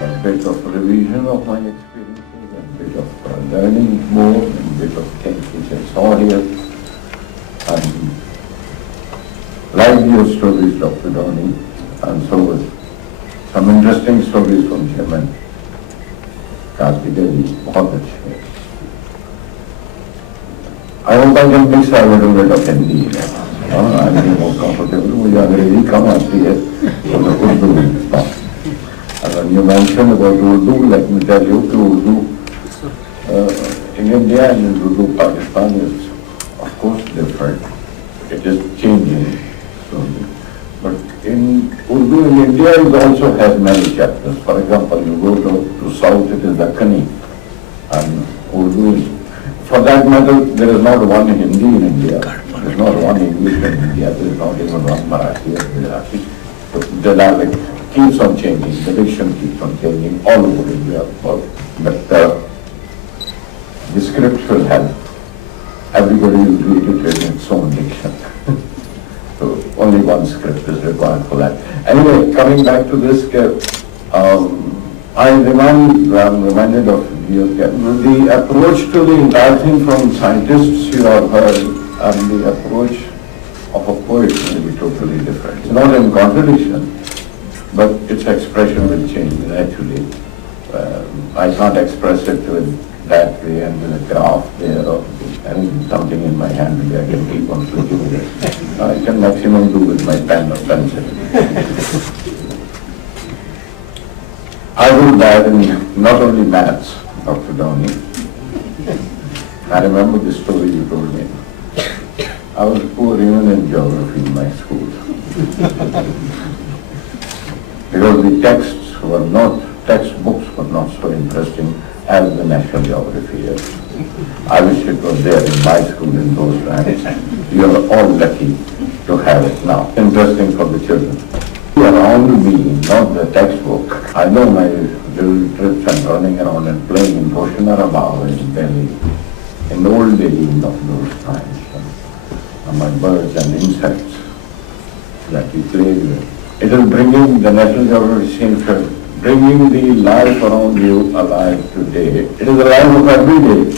A bit of revision of my experiences, a bit of learning more, and a bit of things which I saw here. And like your stories, Dr. Dhoni, and so was some interesting stories from Chairman Karthikeya ji, बहुत अच्छे हैं. I hope I can mix a little bit of Hindi. I'm more comfortable. मुझे अंग्रेजी कम आती है, तो मैं उर्दू में लिखता हूँ. And when you mentioned about Urdu, let me tell you that Urdu in India and in Urdu Pakistan is of course different. It is changing slowly. But in Urdu in India it also has many chapters. For example, you go to south, it is Dakkani. And Urdu is, for that matter, there is not one Hindi in India. There is not one English in India. There is not even one Marathi or Gujarati. So the dialect keeps on changing, the diction keeps on changing all over India. But the script will have, everybody will read it in its own diction. So only one script is required for that. Anyway, coming back to this, I'm reminded of the approach to the entire thing from scientists you have heard, and the approach of a poet will be totally different. It's not in contradiction, but its expression will change naturally. I can't express it with that way and with a graph there or something in my hand which I can keep on flicking it. I can maximum do with my pen or pencil. I would dive in not only maths, Dr. Dhoni. I remember the story you told me. I was poor even in geography in my school. Because the textbooks were not so interesting as the national geography is. I wish it was there in my school in those times. You are all lucky to have it now. Interesting for the children. Around me, not the textbook. I know my little trips and running around and playing in Hoshinarabad in Delhi, in the old Delhi of those times. And my birds and insects that we played with. It is bringing the National Geographic Center, bringing the life around you alive today. It is the life of every day,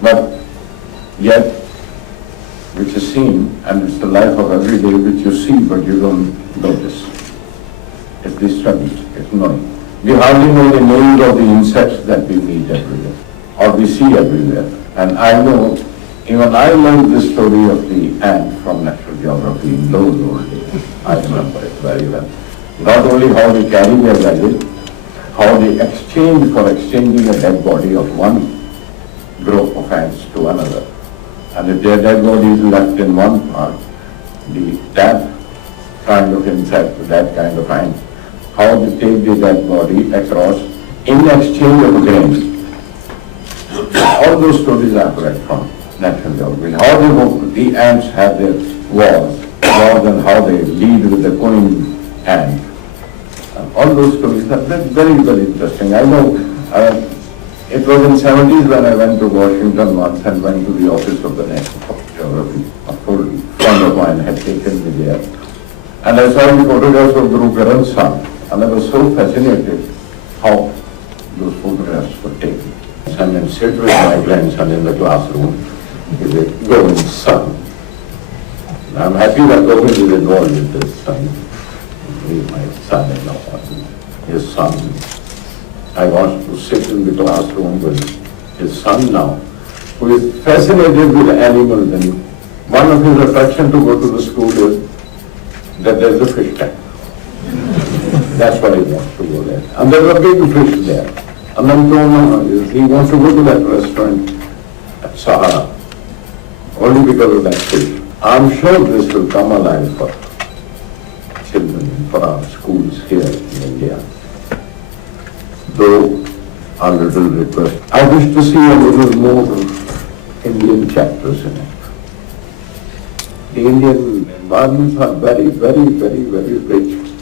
but yet which is seen, and it's the life of every day which you see but you don't notice. It's the study, it's knowing. We hardly know the names of the insects that we meet everywhere, or we see everywhere. And I know, even I learned the story of the ant from Natural Geography in those old days. I remember it very well. Not only how they carry their baggage, how they exchange for exchanging a dead body of one group of ants to another. And if their dead body is left in one part, that kind of insect, that kind of ant, how they take the dead body across in exchange of grains. All those stories are read from Natural Geography. How the ants have their wars and how they lead with the queen ant. All those stories are very, very interesting. I know it was in 70s when I went to Washington once and went to the office of the National Geography. A full friend of mine had taken me there. And I saw the photographs of Guru Karan's son. And I was so fascinated how those photographs were taken. And then sit with my grandson in the classroom with a Govind's son. I'm happy that Govind is involved with this son. He's my son-in-law, his son. I want to sit in the classroom with his son now, who is fascinated with animals, and one of his attractions to go to the school is that there's a fish tank. That's why he wants to go there. And there's a big fish there. And then he wants to go to that restaurant at Sahara, only because of that fish. I'm sure this will come alive for children, for our schools here in India. Though our little request, I wish to see a little more Indian chapters in it. The Indian environments are very, very, very, very rich.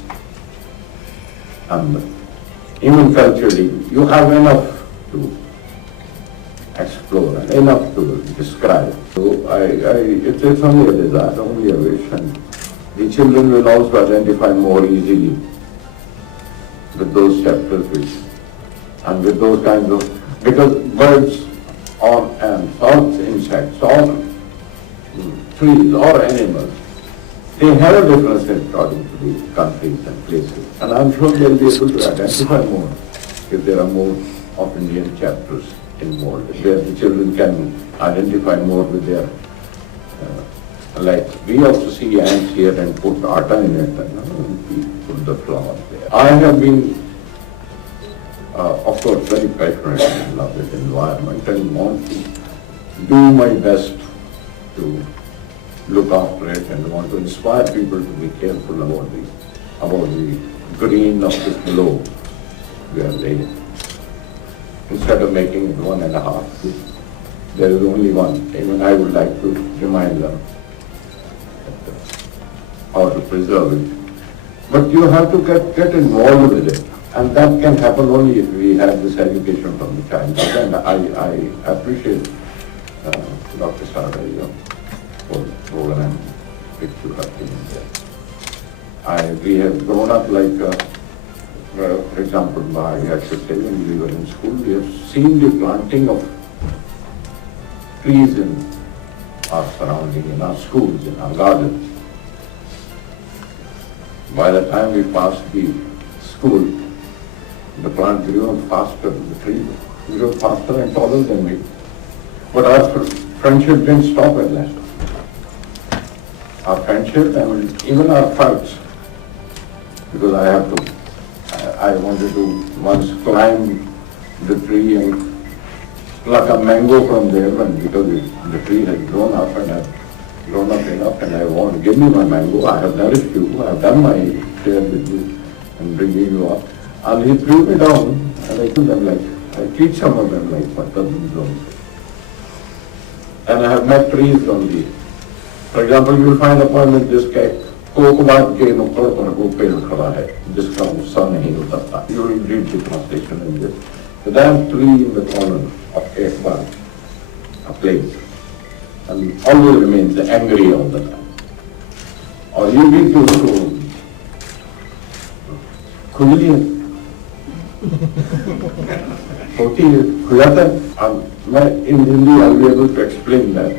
And even culturally, you have enough to explore and enough to describe. So it's only a desire, only a wish, and the children will also identify more easily with those chapters and with those kinds of, because birds or insects or trees or animals, they have a difference according to the countries and places. And I'm sure they'll be able to identify more if there are more of Indian chapters involved, where the children can identify more with their, like we also see ants here and put atta in it and we put the flower there. I have been, of course, very passionate and love this environment and want to do my best to look after it and want to inspire people to be careful about the green of this globe where they, instead of making it 1.5, there is only one. Even I would like to remind them how to preserve it. But you have to get involved with it. And that can happen only if we have this education from the childhood. And I appreciate Dr. Sarda for the program which you have been there. We have grown up like, for example, I should say when we were in school, we have seen the planting of trees in our surrounding, in our schools, in our gardens. By the time we passed the school, the plant grew faster, the tree grew faster and taller than me. But our friendship didn't stop at that. Our friendship and even our fights, because I wanted to once climb the tree and pluck a mango from there, and because the tree had grown up and had grown up enough and I want to give me my mango, I have nourished you, I have done my share with you and bringing you up. And he threw me down and I told them I teach some of them like my cousins don't. And I have met trees on the, for example, you will find a poem in this case, कोकबाग के नुक्कड़ पर वो पेड़ खड़ा है जिसका गुस्सा नहीं उतरता. You will read the translation in this. The damn tree in the corner of Ekbar, a place, and always remains angry all the time. Or you need to खुजली होती है, खुजाता है. मैं in Hindi I'll be able to explain that.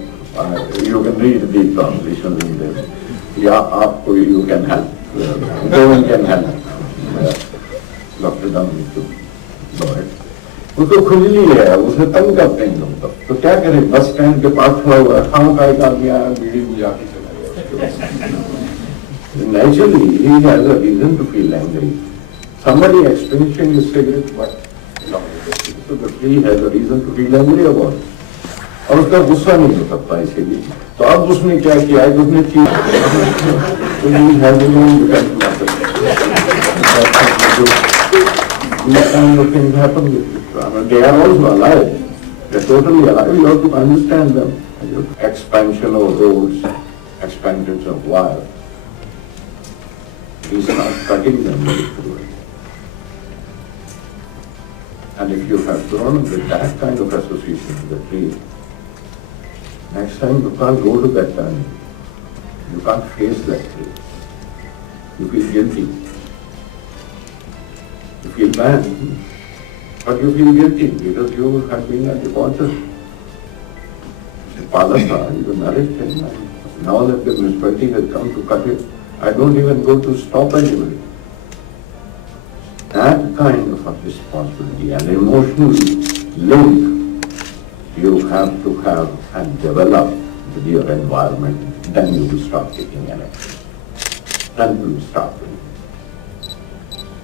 You can read the translation in there. Yeah, आपको you can help. Government can help. Dr. Dhammi to know it. उसको खुजली है, उसे तंग करते हैं लोग. तो क्या करें, बस स्टैंड के पास खड़ा हुआ है, खाम का एक आदमी आया, बीड़ी बुझा के चला गया. Naturally, he has a reason to feel angry. Somebody extinguishing his cigarette, but so the tree has a reason to feel angry about it. और उसका गुस्सा नहीं हो सकता इसीलिए. तो अब उसने क्या किया है, उसने चीज तो ये है वो defence matter. These kind of things happen with people. They are also alive. They are totally alive. You have to understand them. Expansion of roads, expansions of wire. We start cutting them through it. And if you have grown with that kind of association with the tree, next time you can't go to that time. You can't face that tree. You feel guilty. You feel bad. But you feel guilty because you have been at the altar. You nourished him. Now that the municipality has come to cut it, I don't even go to stop anybody. That kind of a responsibility and emotional link you have to have and develop with your environment, then you will start taking an action. Then you will start doing it.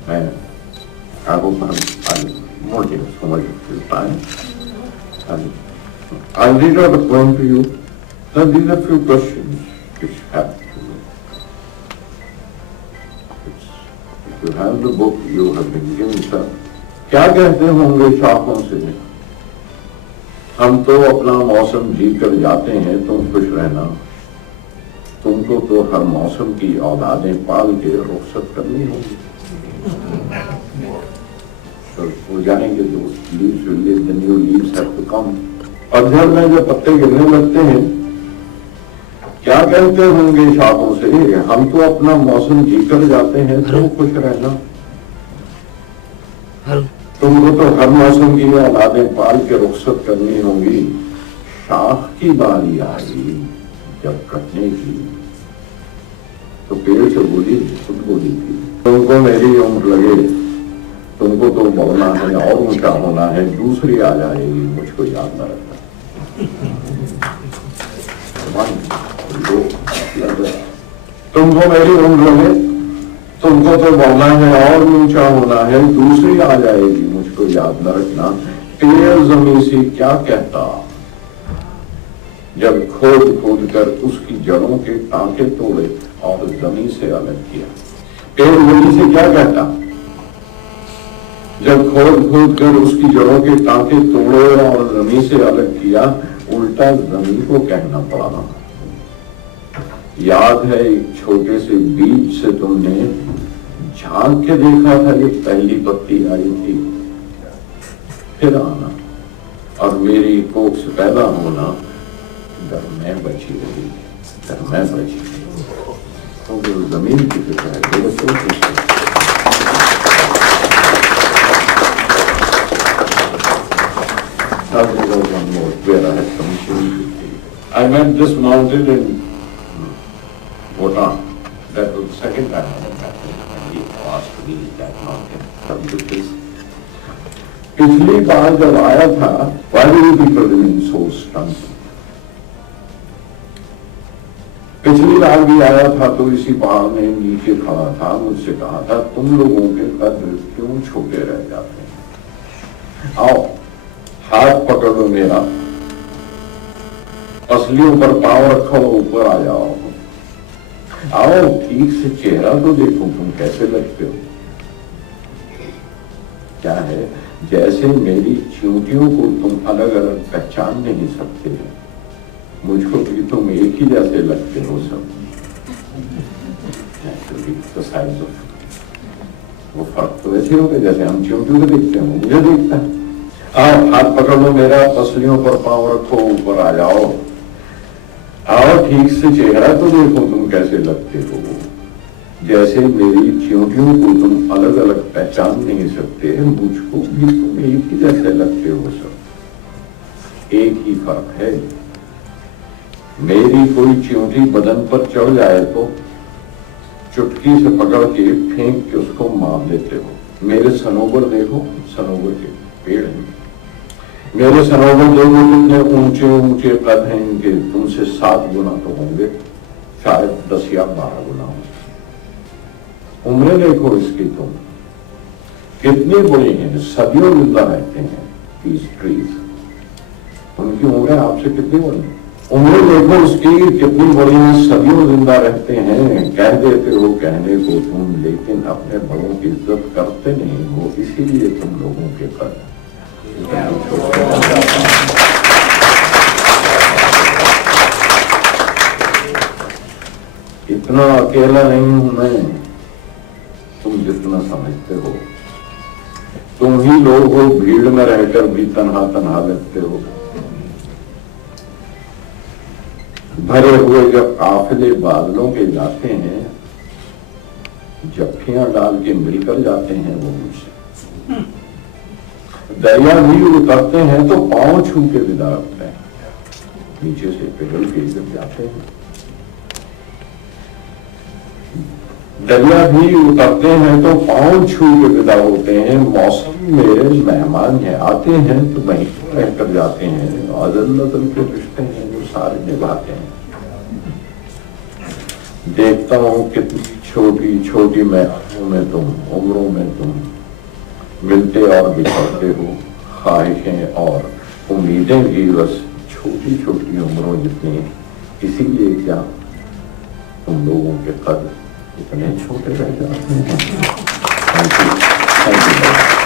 And I hope I won't take so much of your time. And I'll read out a poem to you. So these are few questions which have to do. If you have the book, you have been given, sir. क्या कहते होंगे शाखों से, हम तो अपना मौसम जी कर जाते हैं, तुम खुश रहना, तुमको तो हर मौसम की औलादें पाल के रुखसत करनी होगी. तो वो जानेंगे जो leaves will live, the new leaves have to come. पतझड़ में जब पत्ते गिरने लगते हैं, क्या कहते होंगे शाखों से, हम तो अपना मौसम जी कर जाते हैं, तुम खुश रहना, तुमको तो हर मौसम की औलादें पाल के रुखसत करनी होंगी। शाख की बारी आई जब कटने की, तो पेड़ से बोली, खुद बोली थी, तुमको मेरी उम्र लगे, तुमको तो बढ़ना है और ऊंचा होना है, दूसरी आ जाएगी मुझको याद न रखना। तुमको मेरी उम्र लगे, तुमको तो बढ़ना है और ऊंचा होना है, दूसरी आ जाएगी मुझको याद न रखना। पेड़ जमीन से क्या कहता जब खोद खोद कर उसकी जड़ों के टांके तोड़े और जमीन से अलग किया। पेड़ जमीन से क्या कहता जब खोद खोद कर उसकी जड़ों के टांके तोड़े और जमीन से अलग किया, उल्टा जमीन को कहना पड़ा। याद है एक छोटे से बीज से तुमने झांक के देखा था जब पहली पत्ती आई थी, फिर आना और मेरी कोख से पैदा होना, घर में बची रही, घर में बची रही। तो वो जमीन की फिक्र है, I met this mountain in Bhutan. That was the second time I met him, and he asked me that mountain. पिछली बार जब आया था, why do you people remain so stunned? पिछली बार भी आया था तो इसी पहाड़ में नीचे खड़ा था, मुझसे कहा था तुम लोगों के कद क्यों छोटे रह जाते हैं? आओ हाथ पकड़ लो मेरा, पसलियों पर पांव रखो, ऊपर आ जाओ। आओ ठीक से चेहरा तो देखो तुम कैसे लगते हो। क्या है, जैसे मेरी चींटियों को तुम अलग अलग पहचान नहीं सकते, मुझको भी तुम एक ही जैसे लगते हो सब। वो फर्क तो ऐसे होगा जैसे हम चींटियों को देखते हैं, मुझे देखता है। आओ हाथ पकड़ लो मेरा, पसलियों पर पांव रखो, ऊपर आ जाओ। आओ ठीक से चेहरा तो देखो तुम कैसे लगते हो। जैसे मेरी चींटियों को तुम अलग अलग पहचान नहीं सकते, मुझको भी तुम एक ही जैसे लगते हो सब। एक ही फर्क है, मेरी कोई चींटी बदन पर चढ़ जाए तो चुटकी से पकड़ के फेंक के उसको मार देते हो। मेरे सनोबर देखो, सनोबर के पेड़ हैं, मेरे सनोबर देखो कितने ऊंचे ऊंचे कद हैं इनके, तुमसे 7 गुना तो होंगे, शायद 10 या 12 गुना होंगे। उम्रें देखो इसकी तुम कितनी बड़ी हैं, सदियों जिंदा रहते हैं पीस ट्रीज। उनकी उम्रें आपसे कितनी बड़ी हैं? उम्रें देखो उसकी कितनी बड़ी है, सदियों जिंदा रहते हैं। कह देते हो कहने को तुम, लेकिन अपने बड़ों की इज्जत करते नहीं हो, इसीलिए तुम लोगों के कद इतना अकेला नहीं हूं मैं, तुम जितना समझते हो। तुम ही लोग हो भीड़ में रहकर भी तन्हा तन्हा लगते हो। भरे हुए जब काफिले बादलों के जाते हैं, जफ्फियां डाल के मिलकर जाते हैं वो मुझसे। दरिया भी उतरते हैं तो पांव छू के विदा रखते हैं, नीचे से पिघल के जब जाते हैं। दरिया भी उतरते हैं तो पांव छू के विदा होते हैं। मौसम मेरे मेहमान हैं, आते हैं तो वहीं रहकर जाते हैं। अदल नदल के रिश्ते हैं जो सारे निभाते हैं। देखता हूं कितनी छोटी छोटी महफिलों में तुम, उम्रों में तुम मिलते और बिछड़ते हो। ख्वाहिशें और उम्मीदें भी बस छोटी छोटी उम्रों जितनी, इसीलिए क्या तुम लोगों के कद इतने छोटे रह जाते हैं। Thank you.